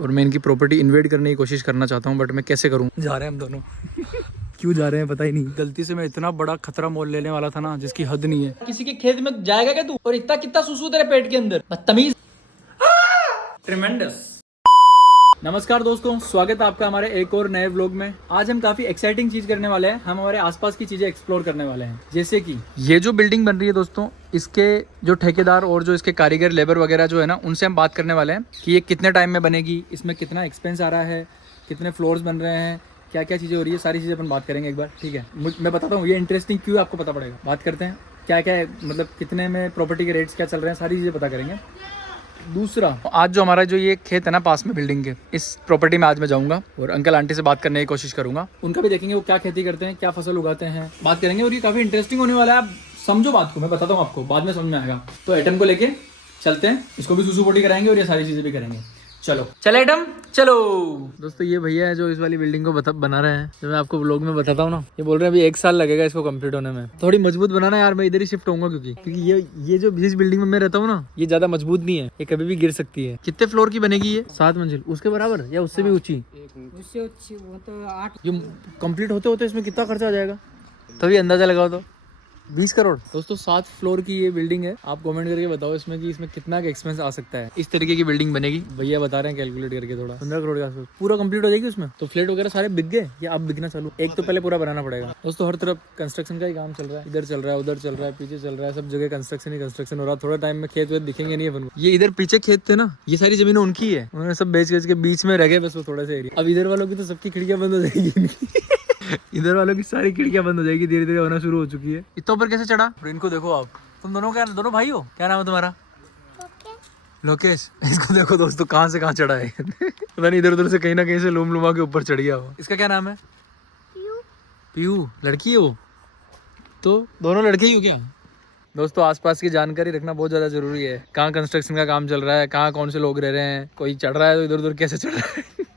और मैं इनकी प्रॉपर्टी इन्वेड करने की कोशिश करना चाहता हूँ, बट मैं कैसे करूँ। जा रहे हैं हम दोनों क्यों जा रहे हैं पता ही नहीं। गलती से मैं इतना बड़ा खतरा मोल लेने वाला था ना, जिसकी हद नहीं है। किसी के खेत में जाएगा क्या तू? और इतना कितना सुसु तेरे पेट के अंदर, बदतमीज। ट्रेमेंडस। नमस्कार दोस्तों, स्वागत है आपका हमारे एक और नए व्लॉग में। आज हम काफी एक्साइटिंग चीज करने वाले हैं। हम हमारे आसपास की चीजें एक्सप्लोर करने वाले हैं। जैसे कि ये जो बिल्डिंग बन रही है दोस्तों, इसके जो ठेकेदार और जो इसके कारीगर लेबर वगैरह जो है ना, उनसे हम बात करने वाले हैं कि ये कितने टाइम में बनेगी, इसमें कितना एक्सपेंस आ रहा है, कितने फ्लोर्स बन रहे हैं, क्या क्या चीज़ें हो रही है, सारी चीज़ें अपन बात करेंगे एक बार। ठीक है, मैं बताता हूँ ये इंटरेस्टिंग क्यों, आपको पता पड़ेगा। बात करते हैं क्या क्या है, मतलब कितने में प्रॉपर्टी के रेट्स क्या चल रहे हैं, सारी चीज़ें पता करेंगे। दूसरा, आज जो हमारा जो ये खेत है ना पास में बिल्डिंग के, इस प्रॉपर्टी में आज मैं जाऊंगा और अंकल आंटी से बात करने की कोशिश करूंगा। उनका भी देखेंगे वो क्या खेती करते हैं, क्या फसल उगाते हैं, बात करेंगे। और ये काफी इंटरेस्टिंग होने वाला है। आप समझो बात को, मैं बताता हूँ आपको, बाद में समझ में आएगा। तो एटम को लेके चलते हैं, इसको भी सुसु पोटी कराएंगे और ये सारी चीजें भी करेंगे। चलो चल एटम चलो। दोस्तों ये भैया है जो इस वाली बिल्डिंग को बना रहे हैं, जो मैं आपको व्लॉग में बताता हूँ ना, ये बोल रहे हैं अभी 1 साल लगेगा इसको कंप्लीट होने में। थोड़ी मजबूत बनाना यार, मैं इधर ही शिफ्ट होऊंगा क्योंकि ये जो जिस बिल्डिंग में मैं रहता हूँ ना, ये ज्यादा मजबूत नहीं है, ये कभी भी गिर सकती है। कितने फ्लोर की बनेगी ये? 7 मंजिल, उसके बराबर या उससे भी ऊंची? उससे ऊंची वो तो 8। ये कंप्लीट होते होते इसमें कितना खर्चा आ जाएगा, तभी अंदाजा लगाओ तो। 20 करोड़। दोस्तों 7 फ्लोर की ये बिल्डिंग है। आप कमेंट करके बताओ इसमें कि इसमें कितना का एक्सपेंस आ सकता है। इस तरीके की बिल्डिंग बनेगी, भैया बता रहे हैं कैलकुलेट करके थोड़ा 15 करोड़ के आसपास पूरा कंप्लीट हो जाएगी उसमें। तो फ्लैट वगैरह सारे बिक गए या अब बिकना चालू? एक तो पहले पूरा बनाना पड़ेगा। दोस्तों हर तरफ कंस्ट्रक्शन का ही काम चल रहा है, इधर चल रहा है, उधर चल रहा है, पीछे चल रहा है, सब जगह कंस्ट्रक्शन ही कंस्ट्रक्शन हो रहा है। थोड़ा टाइम में खेत वेत दिखेंगे नहीं अपन को। ये इधर पीछे खेत थे ना, ये सारी जमीन उनकी है, उन्होंने सब बेच के बीच में रह गए बस वो थोड़ा सा एरिया। अब इधर वालों की तो सबकी खिड़कियां बंद हो जाएगी इधर वालों की सारी खिड़कियां बंद हो जाएगी, धीरे धीरे होना शुरू हो चुकी है। इतना ऊपर कैसे चढ़ा? और इनको देखो आप, तुम दोनों क्या, दोनों भाई हो? क्या नाम है तुम्हारा? लोकेश। इसको देखो दोस्तों कहाँ से कहाँ चढ़ा है पता नहीं, इधर उधर से कहीं ना कहीं से लूम लुमा के ऊपर चढ़ गया वो। इसका क्या नाम है? पीयू। लड़की है वो? तो दोनों लड़के ही हो क्या? दोस्तों आसपास की जानकारी रखना बहुत ज़्यादा जरूरी है। कहाँ कंस्ट्रक्शन का काम चल रहा है, कहाँ कौन से लोग रह रहे हैं, कोई चढ़ रहा है तो इधर उधर कैसे चढ़ रहा है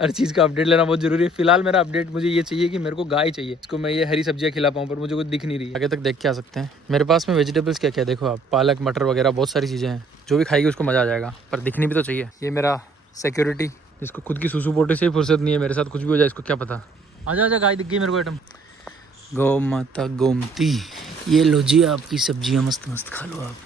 हर चीज़ का अपडेट लेना बहुत जरूरी है। फिलहाल मेरा अपडेट मुझे ये चाहिए कि मेरे को गाय चाहिए, इसको मैं ये हरी सब्जियां खिला पाऊँ, पर मुझे कुछ दिख नहीं रही। आगे तक देख के आ सकते हैं। मेरे पास में वेजिटेबल्स क्या क्या देखो आप, पालक मटर वगैरह बहुत सारी चीज़ें हैं। जो भी खाएगी उसको मज़ा आ जाएगा, पर दिखनी भी तो चाहिए। ये मेरा सिक्योरिटी, इसको खुद की सुसु पोटे से ही फुर्सत नहीं है, मेरे साथ कुछ भी हो जाए इसको क्या पता। आजा आजा, गाय दिख गई मेरे को एटम। गौ माता गोमती, ये लो जी आपकी सब्जियां, मस्त मस्त खा लो आप।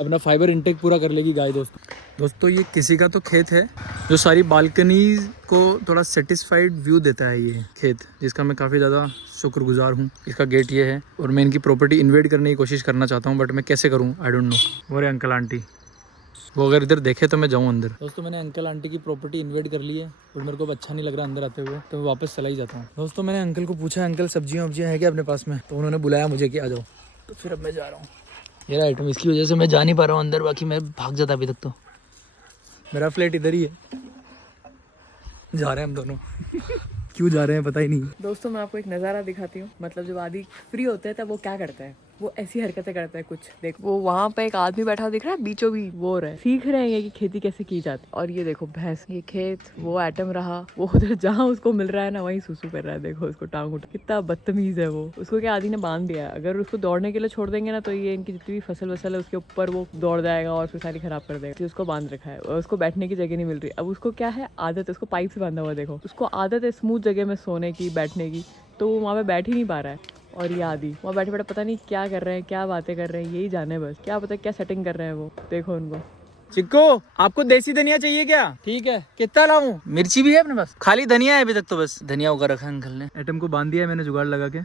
अपना फाइबर इंटेक पूरा कर लेगी गाय। दोस्तों ये किसी का तो खेत है जो सारी बालकनी को थोड़ा सेटिस्फाइड व्यू देता है। ये खेत जिसका मैं काफ़ी ज़्यादा शुक्रगुजार हूँ। इसका गेट ये है और मैं इनकी प्रॉपर्टी इन्वेड करने की कोशिश करना चाहता हूँ, बट मैं कैसे करूँ आई डोंट नो। वो रहे अंकल आंटी, वो अगर इधर देखे तो मैं जाऊँ अंदर। दोस्तों मैंने अंकल आंटी की प्रॉपर्टी इन्वेड कर ली है और मेरे को अब अच्छा नहीं लग रहा अंदर आते हुए, तो मैं वापस चला ही जाता हूँ। दोस्तों मैंने अंकल को पूछा अंकल सब्जियाँ वब्जियाँ है क्या अपने पास में, तो उन्होंने बुलाया मुझे कि आ जाओ। तो फिर अब मैं जा रहा हूँ। ये आइटम इसकी वजह से मैं जा नहीं पा रहा हूँ अंदर, बाकी मैं भाग जाता अभी तक। तो मेरा फ्लैट इधर ही है। जा रहे हैं हम दोनों क्यों जा रहे हैं पता ही नहीं। दोस्तों मैं आपको एक नज़ारा दिखाती हूँ। मतलब जब आदि फ्री होते हैं तब वो क्या करता है, वो ऐसी हरकतें करता है कुछ। देखो वो वहाँ पे एक आदमी बैठा हुआ दिख रहा है, बीचों बीच वो रहे सीख रहे हैं ये कि खेती कैसे की जाती है। और ये देखो भैंस, ये खेत, वो एटम रहा, वो उधर जहाँ उसको मिल रहा है ना वहीं सुसु कर रहा है। देखो उसको टांग उठा, कितना बदतमीज है वो। उसको क्या आदि ने बांध दिया है, अगर उसको दौड़ने के लिए छोड़ देंगे ना तो ये इनकी जितनी भी फसल वसल है उसके ऊपर वो दौड़ जाएगा और फिर सारी खराब कर देगा। उसको बांध रखा है और उसको बैठने की जगह नहीं मिल रही। अब उसको क्या है, आदत है, उसको पाइप से बांधा हुआ। देखो उसको आदत है स्मूथ जगह में सोने की, बैठने की, तो वो वहाँ पे बैठ ही नहीं पा रहा है। और ये आदि वहाँ बैठे बैठे पता नहीं क्या कर रहे हैं, क्या बातें कर रहे हैं, यही जाने बस, क्या पता क्या सेटिंग कर रहे हैं वो। देखो उनको। चिक्को आपको देसी धनिया चाहिए क्या? ठीक है, कितना लाऊं? मिर्ची भी है अपने पास? खाली धनिया है अभी तक तो, बस धनिया उगा रखा है अंकल ने। एटम को बांध दिया है मैंने जुगाड़ लगा के,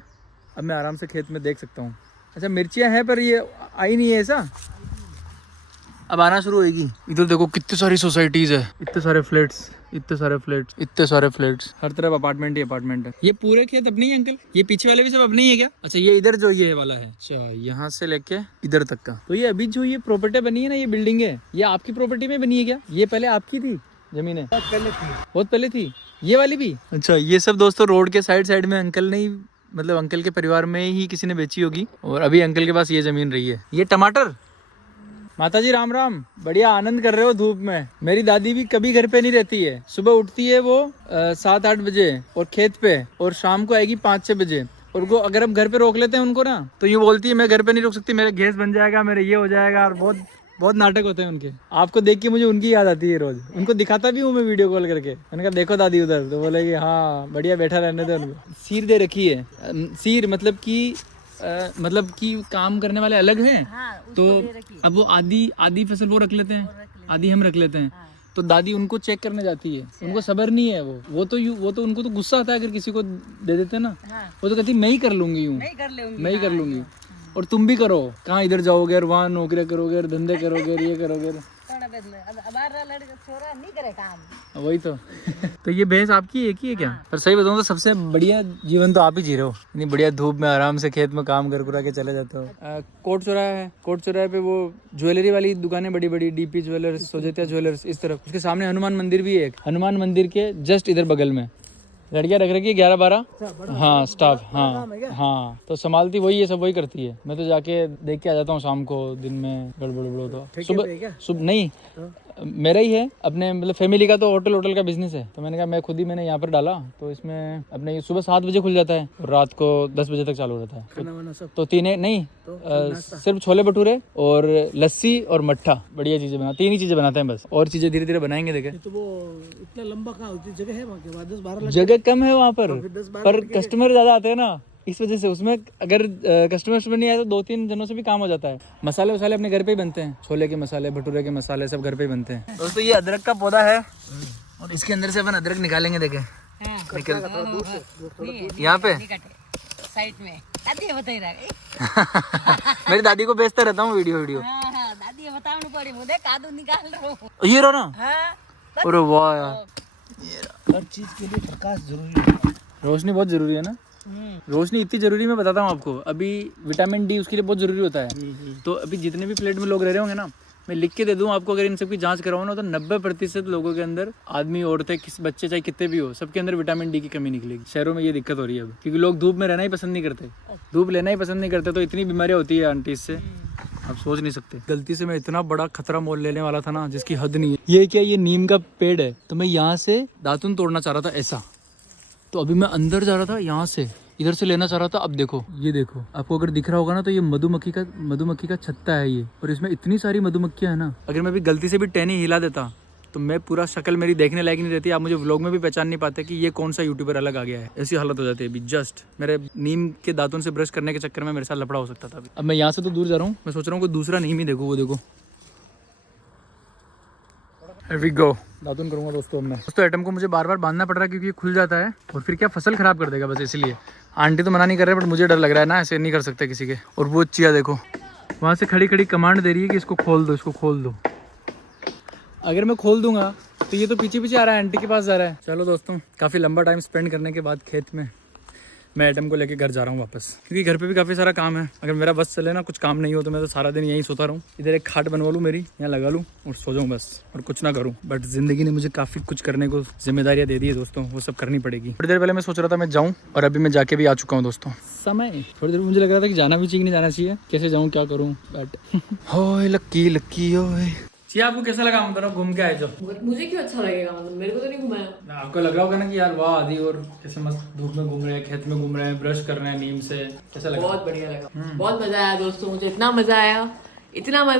अब मैं आराम से खेत में देख सकता हूँ। अच्छा मिर्चियाँ हैं पर ये आई नहीं है ऐसा, अब आना शुरू होगी। इधर देखो कितनी सारी सोसाइटीज है, इतने सारे फ्लैट्स, इतने सारे फ्लैट्स, इतने सारे फ्लैट्स, हर तरफ अपार्टमेंट ही अपार्टमेंट है। ये पूरे खेत अपने ही अंकल? ये पीछे वाले भी सब अपने ही है क्या? अच्छा ये इधर जो ये वाला है, अच्छा यहाँ से लेके इधर तक का। तो ये अभी जो ये प्रॉपर्टी बनी है ना, ये बिल्डिंग है, ये आपकी प्रॉपर्टी में बनी है क्या? ये पहले आपकी थी जमीन है? बहुत पहले थी ये वाली भी। अच्छा ये सब दोस्तों रोड के साइड साइड में अंकल ने, मतलब अंकल के परिवार में ही किसी ने बेची होगी और अभी अंकल के पास ये जमीन रही है। ये टमाटर, माताजी राम राम, बढ़िया आनंद कर रहे हो धूप में। मेरी दादी भी कभी घर पे नहीं रहती है, सुबह उठती है वो 7-8 बजे और खेत पे, और शाम को आएगी 5-6 बजे। और वो अगर हम घर पे रोक लेते हैं उनको ना, तो ये बोलती है मैं घर पे नहीं रुक सकती, मेरे गैस बन जाएगा, मेरे ये हो जाएगा, और बहुत बहुत नाटक होते हैं उनके। आपको देख के मुझे उनकी याद आती है रोज। उनको दिखाता भी हूँ मैं वीडियो कॉल करके। मैंने कहा देखो दादी उधर, तो बोले कि हाँ बढ़िया बैठा रहने दे उनको। सीर दे रखी है। सीर मतलब कि काम करने वाले अलग हैं। तो अब वो आधी फसल वो रख लेते हैं, आधी हम रख लेते हैं। तो दादी उनको चेक करने जाती है। उनको सब्र नहीं है। वो तो उनको तो गुस्सा आता है अगर किसी को दे देते ना। वो तो कहती मैं ही कर लूंगी, मैं ही कर लूंगी और तुम भी करो। कहाँ इधर जाओगे और वहाँ नौकरियाँ करोगे और धंधे करोगे और ये करोगे। वही तो। तो ये भैंस आपकी एक ही है क्या? पर सही बताऊँ तो सबसे बढ़िया जीवन तो आप ही जी रहे हो। इतनी बढ़िया धूप में आराम से खेत में काम कर के चले जाते हो। कोट चौराहा है, कोट चौराहे पे वो ज्वेलरी वाली दुकानें बड़ी बड़ी, डीपी ज्वेलर्स, सोजेतिया ज्वेलर्स, इस तरफ। उसके सामने हनुमान मंदिर भी है एक। हनुमान मंदिर के जस्ट इधर बगल में लड़कियां रख रखी है 11-12। हाँ स्टाफ। हाँ तो संभालती वही है, सब वही करती है। मैं तो जाके देख के आ जाता हूँ शाम को, दिन में गड़बड़ तो सुबह नहीं मेरा ही है अपने, मतलब फैमिली का। तो होटल का बिजनेस है। तो मैंने कहा मैंने यहाँ पर डाला। तो इसमें अपने सुबह 7 बजे खुल जाता है और रात को 10 बजे तक चालू रहता है। तो सिर्फ छोले भटूरे और लस्सी और मट्ठा, बढ़िया चीजें तीन ही चीजें बनाते हैं बस। और चीजें धीरे धीरे बनाएंगे। देखे तो वो इतना लंबा कहाँ होती जगह है वहाँ के बाद 10-12 जगह कम है वहाँ पर कस्टमर ज्यादा आते हैं ना, इस वजह से। उसमें अगर कस्टमर नहीं आए तो 2-3 जनों से भी काम हो जाता है। मसाले वसाले अपने घर पे ही बनते हैं। छोले के मसाले, भटूरे के मसाले सब घर पे ही बनते हैं। दोस्तों ये अदरक का पौधा है और इसके अंदर से अपन अदरक निकालेंगे। देखे यहाँ पे साइड में दादी बता मेरी दादी को बेचता रहता हूँ वीडियो। दादी बताओ पड़ी मुझे कादू निकाल रहा हूँ। ये रहो ना। अरे वाह यार, हर चीज के लिए प्रकाश जरूरी है। रोशनी बहुत जरूरी है ना। रोशनी इतनी जरूरी, मैं बताता हूँ आपको। अभी विटामिन डी उसके लिए बहुत जरूरी होता है। तो अभी जितने भी फ्लैट में लोग रह रहे होंगे ना, मैं लिख के दे दूँ आपको, अगर इन सब की जांच कराओ ना तो 90% लोगों के अंदर, आदमी औरतें किस बच्चे चाहे कितने भी हो, सबके अंदर विटामिन डी की कमी निकलेगी। शहरों में ये दिक्कत हो रही है अब, क्योंकि लोग धूप में रहना ही पसंद नहीं करते, धूप लेना ही पसंद नहीं करते। तो इतनी बीमारियां होती है आंटी इससे, आप सोच नहीं सकते। गलती से मैं इतना बड़ा खतरा मोल लेने वाला था ना, जिसकी हद नहीं है। ये क्या, ये नीम का पेड़ है। तो मैं यहाँ से दातुन तोड़ना चाह रहा था ऐसा। तो अभी मैं अंदर जा रहा था, यहाँ से इधर से लेना चाह रहा था। अब देखो, ये देखो, आपको अगर दिख रहा होगा ना, तो ये मधुमक्खी का छत्ता है ये। और इसमें इतनी सारी मधुमक्खियां है ना, अगर मैं भी गलती से भी टहनी हिला देता तो मैं पूरा शक्ल मेरी देखने लायक नहीं रहती। आप मुझे व्लॉग में भी पहचान नहीं पाते कि ये कौन सा यूट्यूबर अलग आ गया है। ऐसी हालत हो जाती है अभी। जस्ट मेरे नीम के दांतों से ब्रश करने के चक्कर में मेरे साथ लफड़ा हो सकता था अभी। अब मैं यहाँ से तो दूर जा रहा हूँ। मैं सोच रहा हूँ कोई दूसरा नीम ही देखो। वो देखो, Here we go। दातुन करूंगा दोस्तों अब मैं। दोस्तों आइटम को मुझे बार बार बांधना पड़ रहा है क्योंकि ये खुल जाता है और फिर क्या फसल खराब कर देगा, बस इसलिए। आंटी तो मना नहीं कर रहे, बट मुझे डर लग रहा है ना, ऐसे नहीं कर सकते किसी के। और वो चिया देखो, वहाँ से खड़ी खड़ी कमांड दे रही है कि इसको खोल दो, इसको खोल दो। अगर मैं खोल दूंगा तो ये तो पीछे पीछे आ रहा है, आंटी के पास जा रहा है। चलो दोस्तों, काफ़ी लंबा टाइम स्पेंड करने के बाद खेत में मैं आइटम को लेके घर जा रहा हूँ वापस, क्योंकि घर पे भी काफ़ी सारा काम है। अगर मेरा बस चले ना, कुछ काम नहीं हो, तो मैं तो सारा दिन यहीं सोता रहूँ। इधर एक खाट बनवा लूँ मेरी, यहाँ लगा लूँ और सो जाऊँ बस, और कुछ ना करूँ। बट ज़िंदगी ने मुझे काफ़ी कुछ करने को जिम्मेदारियाँ दे दी है दोस्तों, वो सब करनी पड़ेगी। थोड़ी देर पहले मैं सोच रहा था मैं जाऊँ, और अभी मैं जाके भी आ चुका हूँ दोस्तों। समय थोड़ी देर मुझे लग रहा था कि जाना भी चाहिए, नहीं जाना चाहिए, कैसे जाऊँ, क्या करूँ। बट होए लक्की लक्की होए। जी, आपको कैसा लगा हम दोनों घूम के आए जो? मुझे क्यों अच्छा लगेगा, मतलब मेरे को तो नहीं घुमाया। आपको लग रहा होगा ना कि यार वाह आदि, और कैसे मस्त धूप में घूम रहे हैं, खेत में घूम रहे हैं, ब्रश कर रहे हैं नीम से। कैसा लगा? बहुत बढ़िया लगा, बहुत मजा आया दोस्तों। मुझे इतना मजा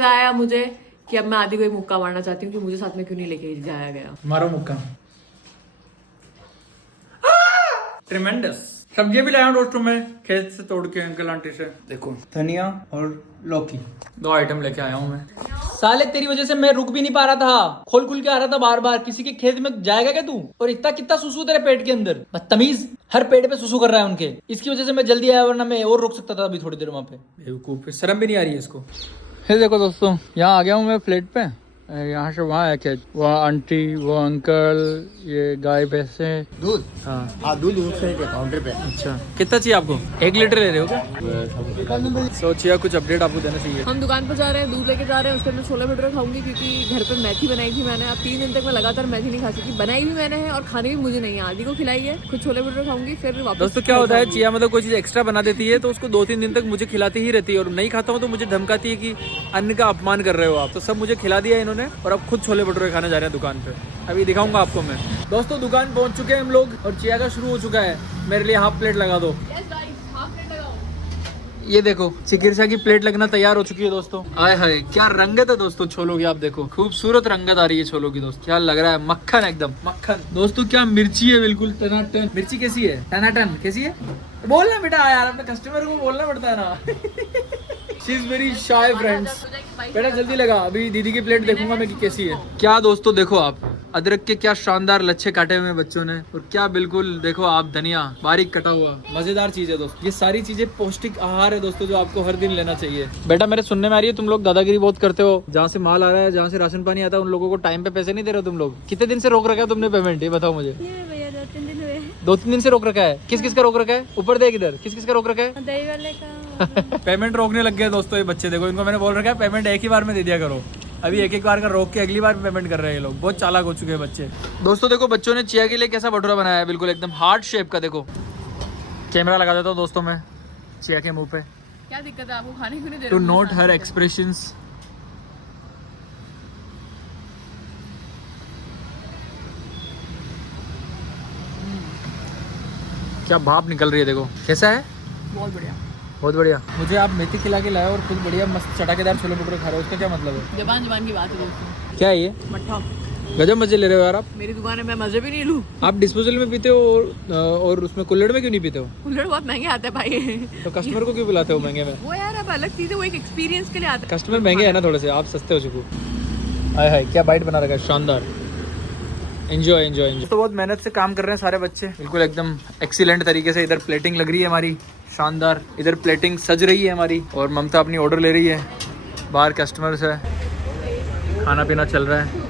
आया मुझे कि अब मैं आदि को एक मुक्का मारना चाहती हूँ कि मुझे साथ में क्यों नहीं लेके जाया गया। मारो मुक्का। ट्रेमेंडस। सब्जियां भी लाया हूं दोस्तों मैं खेत से तोड़ के अंकल आंटी से। देखो, धनिया और लौकी, 2 आइटम लेके आया हूं मैं। साले तेरी वजह से मैं रुक भी नहीं पा रहा था, खोल खुल के आ रहा था बार बार। किसी के खेत में जाएगा क्या तू? और इतना कितना सुसु तेरे पेट के अंदर, बदतमीज। हर पेड़ पे सुसु कर रहा है उनके, इसकी वजह से मैं जल्दी आया, वरना मैं और रुक सकता था अभी थोड़ी देर वहां पे। बेवकूफ, शर्म भी नहीं आ रही है इसको। फिर देखो दोस्तों, यहाँ आ गया हूँ मैं फ्लैट पे। यहाँ से वहाँ है खेत, वहाँ आंटी, वो अंकल, ये गाय भैंसे, दूध। हाँ दूध काउंटर पे। अच्छा, कितना चाहिए आपको? 1 लीटर ले रहे हो क्या? सोचिए कुछ अपडेट आपको देना चाहिए। हम दुकान पर जा रहे हैं, दूध लेके जा रहे हैं, उसके अंदर छोले भटूरे खाऊंगी, क्योंकि घर पे मेथी बनाई थी मैंने। अब 3 दिन तक मैं लगातार मेथी नहीं खा सकती। बनाई भी मैंने है और खाने भी मुझे नहीं है, आदि को खिलाई है। खुद छोले भटूरे खाऊंगी, फिर वापस। दोस्तों क्या होता है, चिया मतलब कोई चीज एक्स्ट्रा बना देती है तो उसको 2-3 दिन तक मुझे खिलाती ही रहती है, और नहीं खाता हूँ तो मुझे धमकाती है कि अन्न का अपमान कर रहे हो आप। तो सब मुझे खिला दिया इन्होंने, और अब खुद छोले भटूरे खाने जा रहे हैं दुकान पे। अभी दिखाऊंगा आपको मैं। दोस्तों दुकान पहुंच चुके हैं हम लोग, और चिया का शुरू हो चुका है। मेरे लिए हाफ प्लेट लगा दो। ये देखो चिकित्सा की प्लेट लगना तैयार हो चुकी है दोस्तों। आय हाय क्या रंगत है दोस्तों छोलों की, आप देखो खूबसूरत रंगत आ रही है छोलों की दोस्तों। क्या लग रहा है मक्खन, एकदम मक्खन दोस्तों। क्या मिर्ची है, बिल्कुल टनाटन मिर्ची। कैसी है? टनाटन कैसी है? बोलना बेटा यार, अपने कस्टमर को बोलना पड़ता है ना। She is very shy friends. बेटा जल्दी लगा, अभी दीदी की प्लेट देखूंगा मैं कि कैसी है। क्या दोस्तों देखो आप, अदरक के क्या शानदार लच्छे काटे हुए हैं बच्चों ने, और क्या बिल्कुल देखो आप धनिया बारीक कटा हुआ। मजेदार चीज है दोस्तों, ये सारी चीजें पौष्टिक आहार है दोस्तों, जो आपको हर दिन लेना चाहिए। बेटा मेरे सुनने में आ रही है तुम लोग दादागिरी बहुत करते हो, जहाँ से माल आ रहा है, जहाँ से राशन पानी आता है, उन लोगों को टाइम पे पैसे नहीं दे रहे हो तुम लोग। कितने दिन से रोक रखा है तुमने पेमेंट, ये बताओ मुझे। भैया 2-3 दिन हुए। 2-3 दिन से रोक रखा है। किस किस का रोक रखा है? ऊपर देख इधर, किस किस का रोक रखा है? दही वाले का। पेमेंट रोकने लग गए दोस्तों ये बच्चे। देखो इनको मैंने बोल रखा है पेमेंट एक ही बार में दे दिया करो। अभी एक एक बार का रोक के अगली बार पेमेंट कर रहे हैं ये लोग। बहुत चालाक हो चुके हैं बच्चे। दोस्तों देखो बच्चों ने चिया के लिए कैसा भटूरा बनाया है, बिल्कुल एकदम हार्ट शेप का। देखो कैमरा लगा देता हूँ दोस्तों मैं चिया के मुंह पे, क्या दिक्कत है आपको खाने क्यों नहीं दे टू रहे हो? नोट हर एक्सप्रेशंस। क्या भाप निकल रही है, देखो कैसा है। बहुत बढ़िया। बहुत बढ़िया। मुझे आप मेथी खिला के लाए और खुद बढ़िया मस्त चटाकेदार छोले भटूरे खा रहे हो, उसका क्या मतलब है? जबान जबान की बात है दोस्तों। क्या है ये? मट्ठा। गजब मजे ले रहे हो यार आप। मेरी दुकान है, मैं मजे भी नहीं लूँ। आप डिस्पोजल में पीते हो और उसमें कुल्हड़ में क्यों नहीं पीते हो? कुल्हड़ बहुत महंगे आते हैं भाई। तो कस्टमर को क्यों बुलाते हो महंगे में? वो यार अब अलग चीज़ है, वो एक एक्सपीरियंस के लिए आता है। कस्टमर महंगे है ना थोड़े से, आप सस्ते हो चुके। हाय हाय क्या बाइट बना रखा है, शानदार। Enjoy enjoy enjoy. तो बहुत मेहनत से काम कर रहे हैं सारे बच्चे, बिल्कुल एकदम एक्सीलेंट तरीके से। इधर प्लेटिंग लग रही है हमारी शानदार, इधर प्लेटिंग सज रही है हमारी, और ममता अपनी ऑर्डर ले रही है। बाहर कस्टमर्स है, खाना पीना चल रहा है।